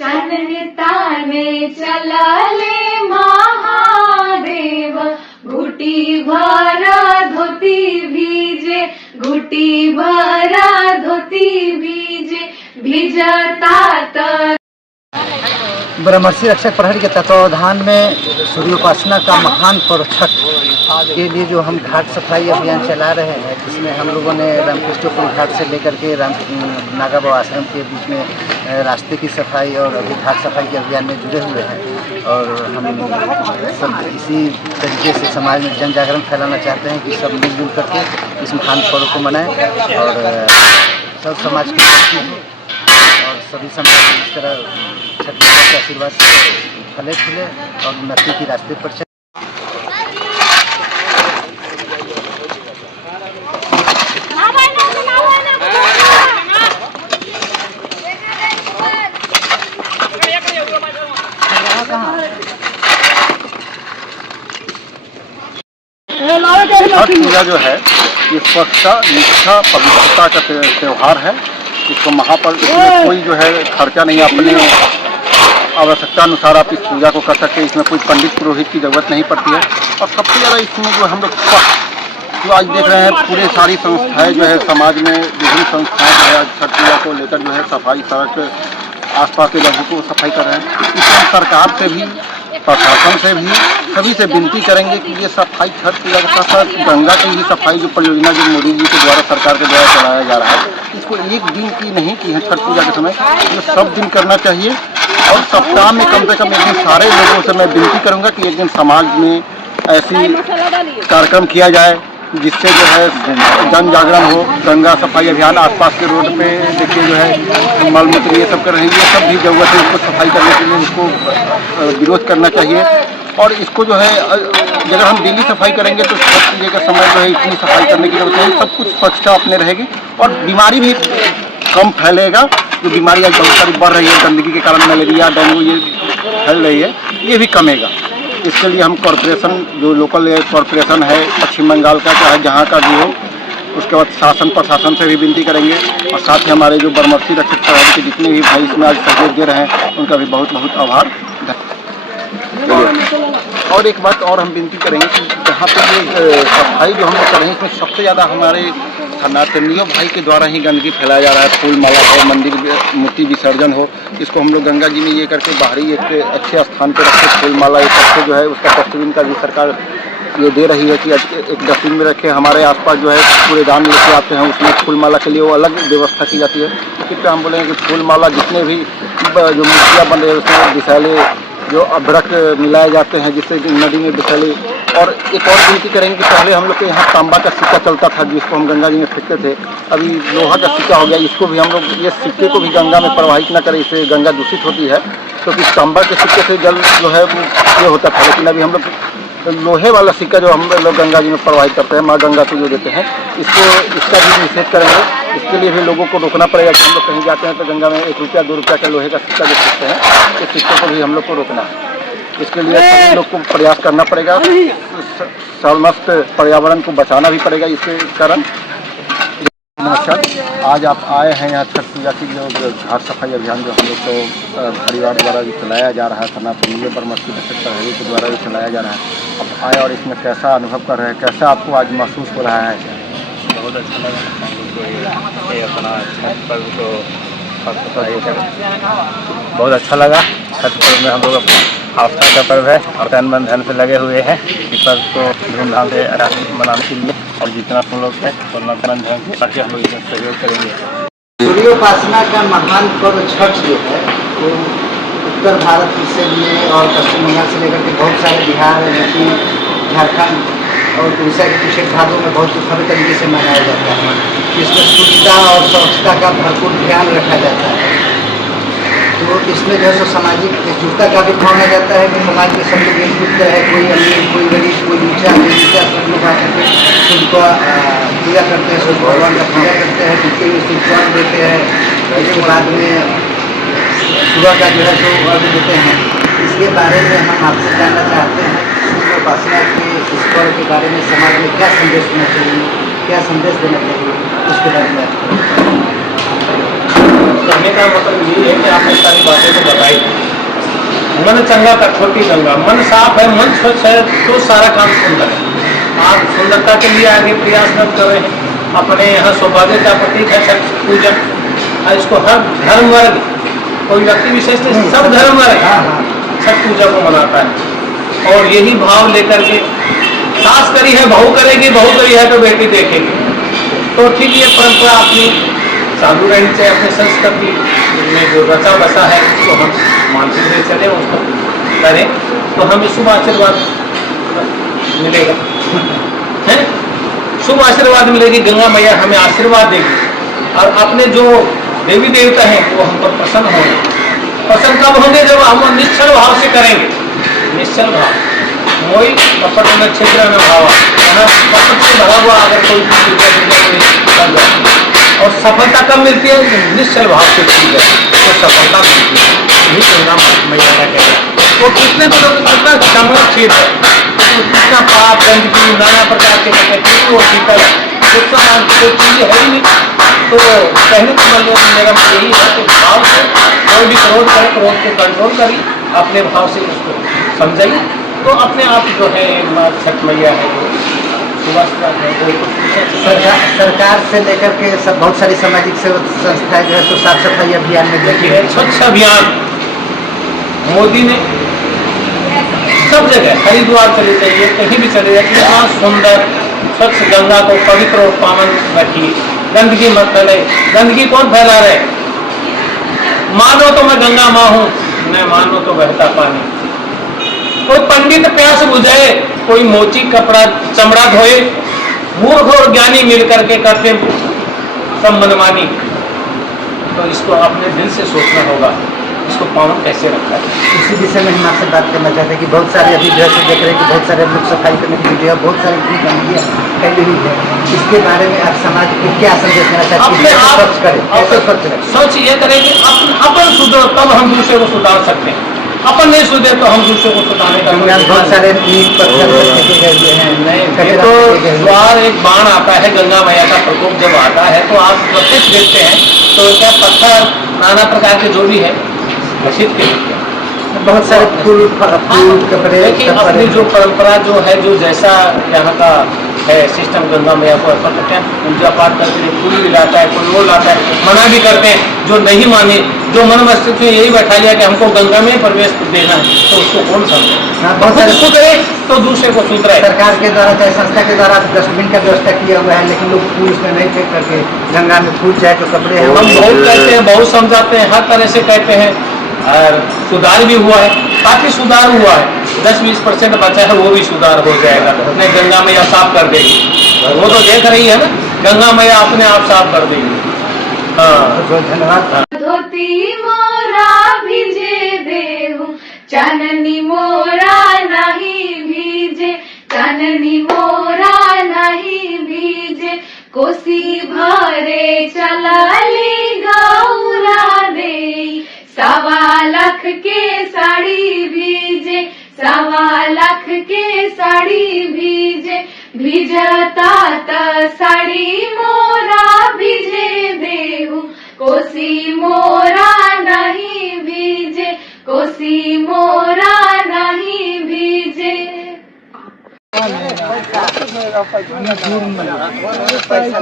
चांदनी ताने चलाले महादेव, घुटी भरा धोती भीजे, घुटी भरा धोती भीजे, भिजता तर। ब्रह्मर्षि रक्षक प्रहरी के तत्वावधान में सूर्योपासना का महान पर्व छठ के लिए जो हम घाट सफाई अभियान चला रहे हैं, जिसमें हम लोगों ने रामकृष्णपुर घाट से लेकर के नागा बाबा आश्रम के बीच में रास्ते की सफाई और अभी घाट सफाई के अभियान में जुड़े हुए हैं। और हम सब इसी तरीके से समाज में जन जागरण फैलाना चाहते हैं कि सब मिलजुल करके इस महान पर्व को मनाएं और सब समाज के और सभी समाज इस तरह छठ पूजा के आशीर्वाद से फले फूले और उन्नति के रास्ते पर चले। छठ पूजा जो है ये स्वच्छता, निष्ठा, पवित्रता का त्यौहार है। इसको महापर्व, इसमें कोई जो है खर्चा नहीं, अपने आवश्यकता अनुसार आप इस पूजा को कर सकते हैं। इसमें कोई पंडित पुरोहित की जरूरत नहीं पड़ती है। और सबसे ज़्यादा इसमें जो हम लोग जो आज देख रहे हैं, पूरे सारी संस्थाएं जो है समाज में विभिन्न संस्थाएं जो है छठ पूजा को लेकर जो है सफाई, सड़क आसपास के जगहों को सफाई कर रहे हैं। इसमें सरकार से भी, प्रशासन से भी, सभी से विनती करेंगे कि ये सफाई छठ पूजा के साथ साथ गंगा की ही सफाई जो परियोजना जो मोदी जी के द्वारा, सरकार के द्वारा चलाया जा रहा है, इसको एक दिन की नहीं की है छठ पूजा के समय, ये सब दिन करना चाहिए। और सप्ताह में कम से कम एक दिन सारे लोगों से मैं विनती करूँगा कि एक दिन समाज में ऐसी कार्यक्रम किया जाए जिससे जो है जन जागरण हो। गंगा सफाई अभियान आसपास के रोड पे देखिए जो है मल मूत्र ये सब कर रहे हैं, ये सब भी जरूरत है उसको सफाई करने के लिए, उसको विरोध करना चाहिए। और इसको जो है अगर हम डेली सफाई करेंगे तो छठ पूजा का समय जो है इतनी सफाई करने की जरूरत नहीं, सब कुछ स्वच्छता अपने रहेगी और बीमारी भी कम फैलेगा। जो बीमारी आज बहुत सारी बढ़ रही है गंदगी के कारण, मलेरिया, डेंगू ये फैल रही है, ये भी कमेगा। इसके लिए हम कॉरपोरेशन, जो लोकल कॉरपोरेशन है पश्चिम बंगाल का, चाहे जहाँ का भी हो, उसके बाद शासन प्रशासन से भी विनती करेंगे। और साथ ही हमारे जो ब्रह्मर्षि रक्षक प्रहरी के जितने भी भाई इसमें आज सहयोग दे रहे हैं उनका भी बहुत बहुत आभार। और एक बात और हम विनती करेंगे कि जहाँ पे ये सफाई जो हम लोग कर रहे हैं, इसमें सबसे ज़्यादा हमारे सनातनियों भाई के द्वारा ही गंदगी फैलाया जा रहा है। फूल माला हो, मंदिर मूर्ति विसर्जन हो, इसको हम लोग गंगा जी में ये करके बाहरी एक अच्छे स्थान पर रखे, फूल माला एक अच्छे जो है उसका डस्टबिन का भी सरकार ये दे रही है कि एक डस्टबिन में रखें। हमारे आसपास जो है कूड़ेदान लेके आते हैं, उसमें फूल माला के लिए वो अलग व्यवस्था की जाती है। कृपया हम बोलेंगे कि फूल माला जितने भी जो मूर्तियाँ बन रही है उसमें विषैले जो अभ्रक मिलाए जाते हैं जिससे नदी में विषैले। और एक और विनती करेंगे कि पहले हम लोग के यहाँ तांबा का सिक्का चलता था जिसको हम गंगा जी में फेंकते थे, अभी लोहा का सिक्का हो गया। इसको भी हम लोग, ये सिक्के को भी गंगा में प्रवाहित न करें, इससे गंगा दूषित होती है। क्योंकि तांबा के सिक्के से जल जो है ये होता था, लेकिन अभी हम लोग लोहे वाला सिक्का जो हम लोग गंगा जी में प्रवाहित करते हैं, माँ गंगा को जो देते हैं, इसका भी निषेध करेंगे। इसके लिए भी लोगों को रोकना पड़ेगा कि हम लोग कहीं जाते हैं तो गंगा में 1 रुपया 2 रुपया का लोहे का सिक्का जो फेंकते हैं, इस सिक्के को भी हम लोग को रोकना है। इसके लिए सभी लोग को प्रयास करना पड़ेगा, समस्त पर्यावरण को बचाना भी पड़ेगा इसके कारण। नमस्कार, आज आप आए हैं यहाँ छठ पूजा की जो घाट सफाई अभियान जो हम लोग को परिवार द्वारा जो चलाया जा रहा है, सनातनीय ब्रह्मर्षि रक्षक प्रहरी के द्वारा जो चलाया जा रहा है, अब आए और इसमें कैसा अनुभव कर रहे हैं, कैसा आपको आज महसूस हो रहा है? बहुत अच्छा लगा हम लोग को ये अपना छठ पर्व को बहुत अच्छा लगा। छठ पर्व में हम लोग अपना आस्था का पर्व है और तन मन धन से लगे हुए हैं इस पर्व को धूमधाम से मनाने के लिए। और जितना हम लोग है उतना तन धन से ताकि हम लोग इसमें सहयोग करेंगे। सूर्योपासना का महान पर्व छठ जो है वो उत्तर भारत हिस्से में और पश्चिम बंगाल से लेकर के बहुत सारे बिहार, यूपी, झारखंड और उड़ीसा के कुछ भागों में बहुत भव्य तरीके से मनाया जाता है। इसमें शुद्धता और स्वच्छता का भरपूर ध्यान रखा जाता है। तो इसमें जो है सो सामाजिक एकजुटता का भी भावना जाता है कि समाज के सब लोग एकजुट रहे, कोई अमीर, कोई गरीब, कोई नीचा, सब लोग आकर के उनको पूजा करते हैं, सूर्य भगवान का पूजा करते हैं, जिसके लिए सूर्य देते हैं। इसके बाद में सुबह का जो है सो अर्घ देते हैं। इसके बारे में हम आपसे जानना चाहते हैं, सूर्योपासना के इस पर्व के बारे में समाज में क्या संदेश देना चाहिए, क्या संदेश देना चाहिए, उसके बारे में कहने का मतलब यही है कि आपने सारी बातें तो बताई। मन चंगा का छोटी गंगा, मन साफ है, मन स्वच्छ है तो सारा काम सुंदर है। आप सुंदरता के लिए आगे प्रयासरत कर रहे हैं। अपने यहाँ सौभाग्य का प्रतीक है छठ पूजा, और इसको हर धर्म वर्ग, कोई व्यक्ति विशेष नहीं, सब धर्म वर्ग छठ पूजा को मनाता है। और यही भाव लेकर के सास करी है बहू करेगी, बहू करी है तो बेटी देखेगी। तो ठीक ये परंपरा अपनी चालू रहनी चाहिए। अपनी संस्कृति में जो रचा बसा है उसको हम मानते हुए चले, उसको करें तो हमें शुभ आशीर्वाद मिलेगा, है शुभ आशीर्वाद मिलेगी। गंगा मैया हमें आशीर्वाद देगी और अपने जो देवी देवता हैं वो हम पर प्रसन्न होंगे। प्रसन्न कब होंगे? जब हम निश्चल भाव से करेंगे। निश्चल भाव मोई कपट में छिद्र में भावा, कपट से भरा हुआ अगर कोई कर जाए और सफलता कब मिलती है? निश्चल भाव से की जाए तो सफलता मिलती है। यही गंगा मैया का कहना है। वो कितने कितना संरक्षित है, कितना पाप गंदगी नाना प्रकार के कहते हैं वो शीतल है, उसका मान कोई चीज़ है ही नहीं। तो कहने का मतलब मेरा यही है कि भाव से कोई भी क्रोध करे, क्रोध को कंट्रोल करिए, अपने भाव से उसको समझाइए तो अपने आप जो है माँ छठ मैया है वो सुबह है वो सरकार से लेकर के सब बहुत सारी सामाजिक सेवा संस्थाएं जो है तो साफ सफाई अभियान में जुटी है। स्वच्छ अभियान मोदी ने सब जगह, हरिद्वार चले जाइए, कहीं भी चले जाइए, इतना सुंदर स्वच्छ गंगा को पवित्र और पावन रखिए। गंदगी मत फैलाए। गंदगी कौन फैला रहे? मानो तो मैं गंगा माँ हूँ, न मानो तो बहता पानी। कोई पंडित प्यास बुझाए, कोई मोची कपड़ा चमड़ा धोए, मूर्ख और ज्ञानी मिलकर के करते सब मनमानी। तो इसको अपने दिल से सोचना होगा, इसको पावन कैसे रखा है। इसी विषय में हम आपसे बात करना चाहते हैं कि बहुत सारे अभी जो है देख रहे हैं कि बहुत सारे लोग सफाई करने की वीडियो, बहुत सारी गंदगियाँ फैली हुई है। इसके बारे में आप समाज को क्या संदेश देना चाहते अपने हैं? आप स्वच्छ करें, कैसे स्वच्छ रखें? सोच ये करें कि अपन सुधरो तब हम दूसरे को सुधार सकते हैं। अपन नहीं सुधरे तो हम दूसरे को सुधारने का बहुत सारे ईंट पत्थर फेंके गए हैं। नहीं, तो द्वार एक बाण आता है, गंगा मैया का प्रकोप जब आता है तो आप प्रत्यक्ष देखते हैं तो क्या पत्थर नाना प्रकार के जो भी है घसित के होते हैं। बहुत सारे फूल कपड़े। देखिए अपनी जो परंपरा जो है, जो जैसा यहाँ का है सिस्टम, गंगा मैया को अर्पण करते हैं, पूजा पाठ करते हैं, फूल भी लाता है, कोई वो लाता है, मना भी करते हैं। जो नहीं माने, जो मन मस्तिष्क में यही बैठा लिया कि हमको गंगा में प्रवेश देना है, तो उसको कौन समझे? बहुत सारे सुधरे तो दूसरे को सुधरे। सरकार के द्वारा चाहे संस्था के द्वारा डस्टबिन का व्यवस्था किया हुआ है, लेकिन लोग फूल उसमें नहीं फेंक करके गंगा में फूल चाहे तो कपड़े हैं। हम बहुत कहते हैं, बहुत समझाते हैं, हर तरह से कहते हैं और सुधार भी हुआ है, काफी सुधार हुआ है। 10-20% बचा है, वो भी सुधार हो जाएगा। नहीं, गंगा मैया साफ कर देगी, वो तो देख रही है ना, गंगा मैया अपने आप साफ कर देगी। हाँ, धन्यवाद। धोती मोरा भिजे देहु, चाननी मोरा नहीं भीजे, चाननी मोरा नहीं भीजे, कोसी भरे चलाली गौरा देई, 1.25 लाख के साड़ी भीजे, 1.25 लाख के साड़ी भीजे, भिजता त साड़ी मोरा भिजे देहु, कोसी मोरा नहीं भीजे, कोसी मोरा नहीं भीजे। पैसा